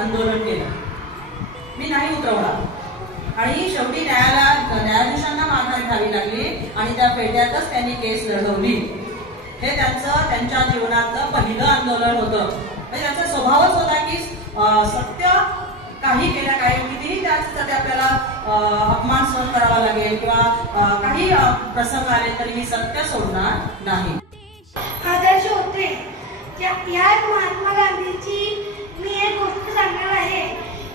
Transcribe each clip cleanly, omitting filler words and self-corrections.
आंदोलन केलं, मी नाही उतरवला आणि शेवटी न्यायाधीशांना माघार घ्यावी लागली आणि त्या पेट्यातच त्यांनी केस लढवली. हे त्यांच्या जीवनातलं पहिलं आंदोलन होतं. म्हणजे त्यांचा स्वभावच होता की सत्य काही केल्या काही कितीही त्यासाठी आपल्याला अपमान सहन करावा लागेल किंवा काही प्रसंग आले तरी मी सत्य सोडणार नाही. आदर्श होते. या महात्मा गांधीची मी एक गोष्ट सांगणार आहे.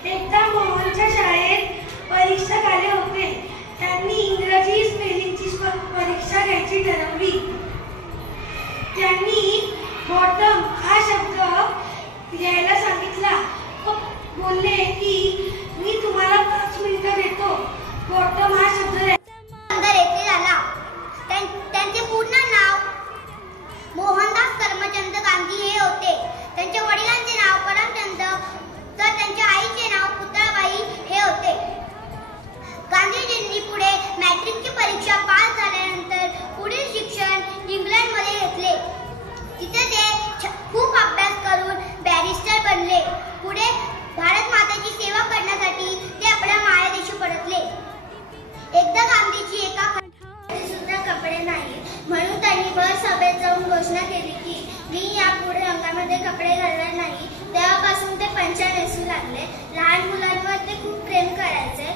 एकदा मोहनच्या शाळेत परीक्षक आले होते. त्यांनी इंग्रजी स्पेलिंगची परीक्षा घ्यायची ठरवली. त्यांनी बॉटम हा शब्द लिहायला सांगितला. बोलले की मी तुम्हाला 5 मिनिटं देतो. बॉटम हा शब्द अंदर येथे झाला. त्यांचे पूर्ण नाव मोहनदास करमचंद गांधी हे होते. त्यांच्या वडिलांचे नाव करमचंद तर त्यांच्या आईचे नाव पुतळाबाई हे होते. गांधीजींनी पुढे मॅट्रिकची परीक्षा पास झाल्यानंतर पुढील शिक्षण इंग्लंडमध्ये घेतले. तिथे ते खूप अभ्यास करून बॅरिस्टर बनले. पुढे भारत मातेची सेवा करण्यासाठी ते आपल्या मायदेशी परतले. एकदा गांधीजी एका सुद्धा कपडे नाही म्हणून त्यांनी भर सभेत जाऊन घोषणा केली की मी यापुढे अंगामध्ये कपडे घालणार नाही. तेव्हापासून ते पंचा नेसू लागले. लहान मुलांवर ते खूप प्रेम करायचे.